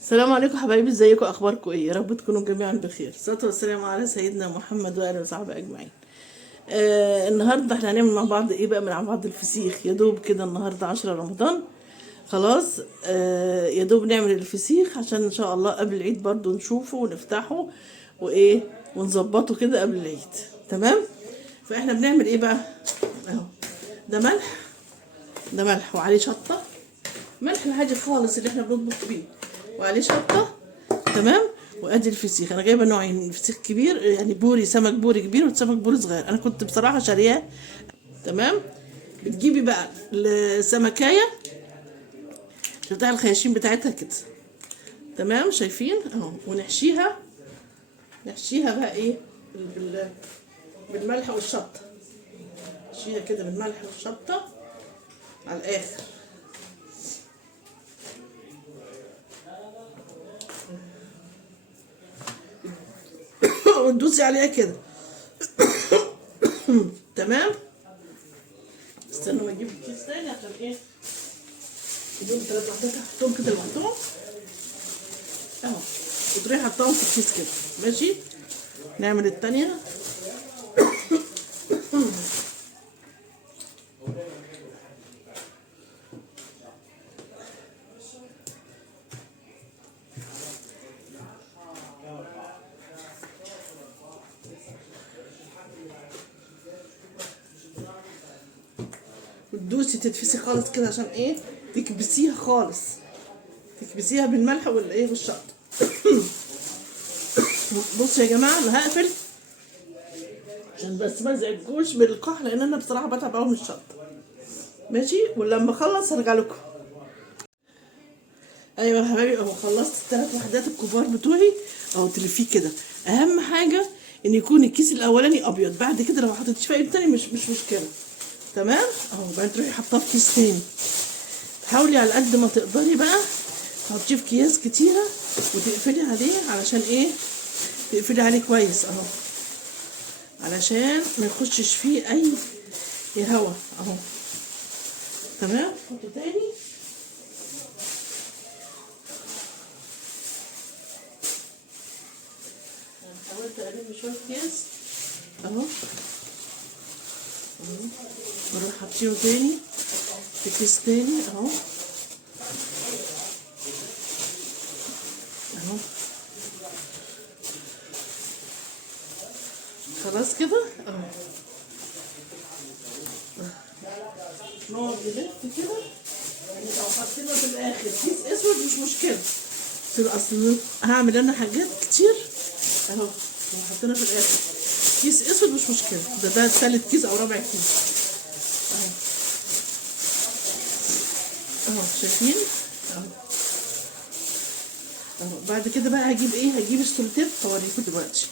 السلام عليكم حبايبي، ازيكم؟ اخباركم ايه؟ يا رب تكونوا جميعا بخير. الصلاه والسلام على سيدنا محمد واله وصحبه اجمعين. النهارده احنا هنعمل مع بعض ايه بقى؟ مع بعض الفسيخ. يا دوب كده النهارده 10 رمضان خلاص. يا دوب نعمل الفسيخ عشان ان شاء الله قبل العيد برضو نشوفه ونفتحه وايه ونظبطه كده قبل العيد. تمام. فاحنا بنعمل ايه بقى؟ اهو ده ملح، ده ملح وعليه شطه. ملح العادي خالص اللي احنا بنطبخ بيه وعليه شطه. تمام. وادي الفسيخ، انا جايبه نوعين، فسيخ كبير يعني بوري، سمك بوري كبير وسمك بوري صغير. انا كنت بصراحه شارياه. تمام. بتجيبي بقى السمكايه بتاع الخياشيم بتاعتها كده. تمام. شايفين اهو. ونحشيها، نحشيها بقى ايه؟ بالملح والشطه. نحشيها كده بالملح والشطه على الاخر. وتدوسي عليها كده. تمام. استنوا ما اجيب الكيس تاني عشان ايه؟ دول 3 وحدات هحطهم كده لوحدهم اهو، وتروحي حطاهم في الكيس كده. ماشي. نعمل التانية. وتدوسي تتفسي خالص كده عشان ايه؟ تكبسيها خالص، تكبسيها بالملح والايه والشطه. بصوا يا جماعه انا هقفل عشان بس ما ازعجكوش بالقح، لان انا بصراحه بتعب قوي من الشطه. ماشي. ولما اخلص هرجع لكم. ايوه يا حبايبي اهو خلصت ال3 وحدات الكبار بتوعي اهو. تلفيه كده. اهم حاجه ان يكون الكيس الاولاني ابيض، بعد كده لو حطيتش فيه التاني مش مشكله. تمام اهو. بعدين تروحي حطاه في كيس تاني. حاولي على قد ما تقدري بقى تحطيه في اكياس كتيره وتقفلي عليه. علشان ايه؟ تقفلي عليه كويس اهو، علشان ما يخشش فيه اي هوا اهو. تمام. حطه تاني. حاولت اقلب شويه اكياس اهو. بروح حاطيه تاني في كيس تاني اهو اهو. خلاص كده اهو. نقعد نلف كده يعني. لو حطينا في الاخر كيس اسود مش مشكله، اصل هعمل انا حاجات كتير اهو. لو حطينا في الاخر كيس اسود مش مشكله، ده تالت كيس او رابع كيس اهو اهو. شايفين اهو اهو. بعد كده بقى هجيب ايه؟ هجيب السولوتيب هوريكم دلوقتي.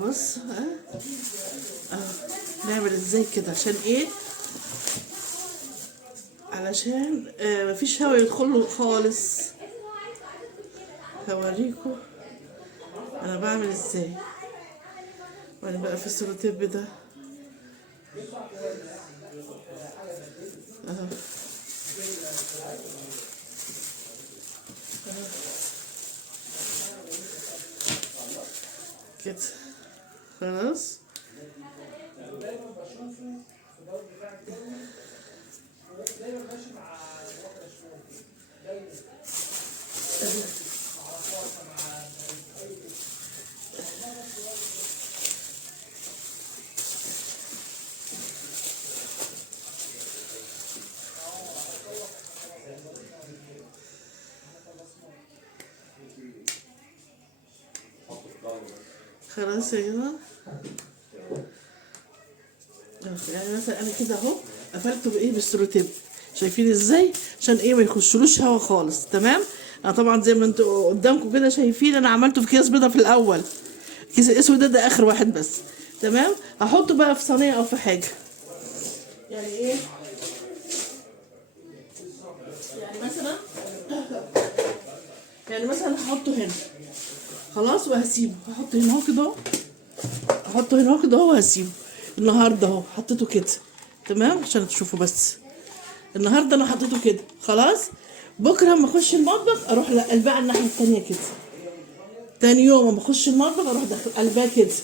بص نعمل ازاي كده عشان ايه؟ علشان مفيش هوا يدخله خالص. هوريكم انا بعمل ازاي وانا بقى في السولوتيب ده اهو. كده خلاص. خلاص يا جماعه. يعني مثلا انا كده اهو قفلته بايه؟ بالسلوتيب. شايفين ازاي؟ عشان ايه؟ ما يخشلوش هوا خالص. تمام. انا طبعا زي ما انتوا قدامكم كده شايفين انا عملته في اكياس بيضه في الاول. الكيس الاسود ده اخر واحد بس. تمام. هحطه بقى في صينيه او في حاجه. يعني ايه؟ يعني مثلا هحطه هنا خلاص وهسيبه. هحطه هنا اهو كده اهو. احطه هنا اهو كده اهو وهسيبه. النهارده اهو حطيته كده. تمام عشان تشوفوا بس. النهارده انا حطيته كده خلاص. بكره اما اخش المطبخ اروح قلبها الناحيه التانيه كده. تاني يوم اما اخش المطبخ اروح داخل قلبها كده.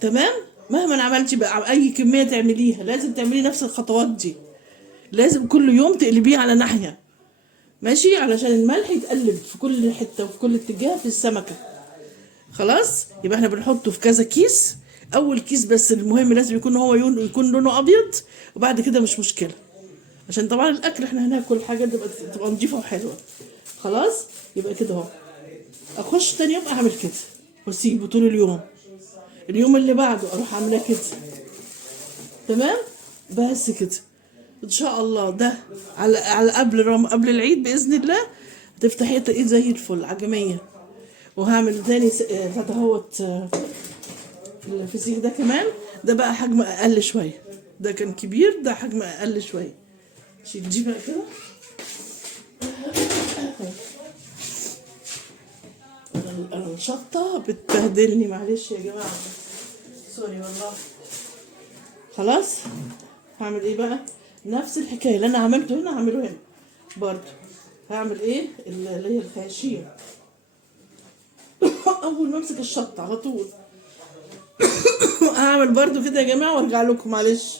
تمام. مهما عملتي بقى اي كميه تعمليها لازم تعملي نفس الخطوات دي. لازم كل يوم تقلبيه على ناحيه. ماشي علشان الملح يتقلب في كل حته وفي كل اتجاه في السمكه. خلاص. يبقى احنا بنحطه في كذا كيس. اول كيس بس المهم لازم يكون هو يكون لونه ابيض. وبعد كده مش مشكله. عشان طبعا الاكل احنا هناكل حاجه تبقى نضيفه وحلوه. خلاص. يبقى كده اهو. اخش تاني يوم اعمل كده واسيبه طول اليوم. اليوم اللي بعده اروح اعملها كده. تمام. بس كده. ان شاء الله ده على قبل العيد باذن الله هتفتحي تلاقيه زي الفل عجميه. وهعمل تاني فتح اهوت الفسيخ ده كمان. ده بقى حجم اقل شويه. ده كان كبير ده حجم اقل شويه. شيل دي بقى كده. الشطه بتبهدلني معلش يا جماعه. سوري والله. خلاص. هعمل ايه بقى؟ نفس الحكايه اللي انا عملته هنا هعمله هنا برضو. هعمل ايه اللي هي الخياشيم. اول ما امسك الشطه على طول هعمل برضو كده يا جماعه وارجع لكم معلش.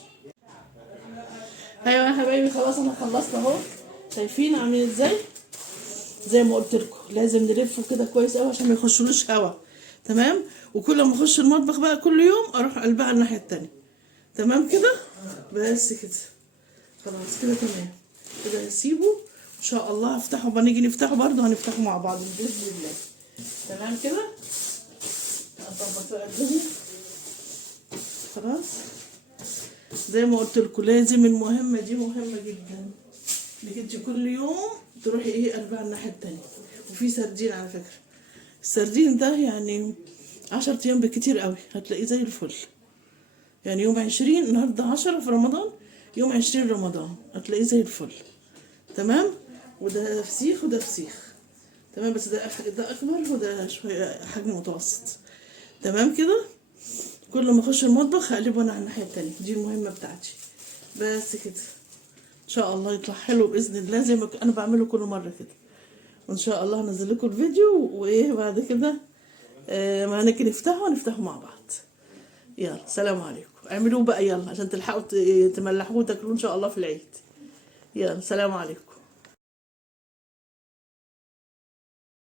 ايوه يا حبايبي خلاص انا خلصت اهو. شايفين عاملين ازاي؟ زي ما قلت لكم لازم نلفه كده كويس قوي عشان ما يخشلوش هوا. تمام. وكل ما اخش المطبخ بقى كل يوم اروح قلبها الناحيه التانيه. تمام كده. بس كده. خلاص كده تمام. كده هسيبه ان شاء الله. هفتحه بقى نيجي نفتحه برضه هنفتحه مع بعض باذن الله. تمام كده. اظبط بقى الدنيا. خلاص. زي ما قلت لكم لازم المهمه دي مهمه جدا. انك انت كل يوم تروحي ايه قلبها الناحيه التانيه. وفي سردين على فكره. السردين ده يعني 10 ايام بالكتير قوي هتلاقيه زي الفل. يعني يوم 20 النهارده 10 في رمضان. يوم 20 رمضان هتلاقيه زي الفل. تمام. وده فسيخ وده فسيخ. تمام. بس ده اكبر وده شويه حجم متوسط. تمام كده. كل ما اخش المطبخ هقلبه انا على الناحيه التانيه. دي المهمه بتاعتي. بس كده. ان شاء الله يطلع حلو باذن الله زي ما انا بعمله كل مره كده. وان شاء الله هنزل لكم الفيديو وايه بعد كده ما هنيجي نفتحه مع بعض. يلا سلام عليكم. اعملوه بقى يلا عشان تلحقوا تملحوه وتاكلوه ان شاء الله في العيد. يلا سلام عليكم.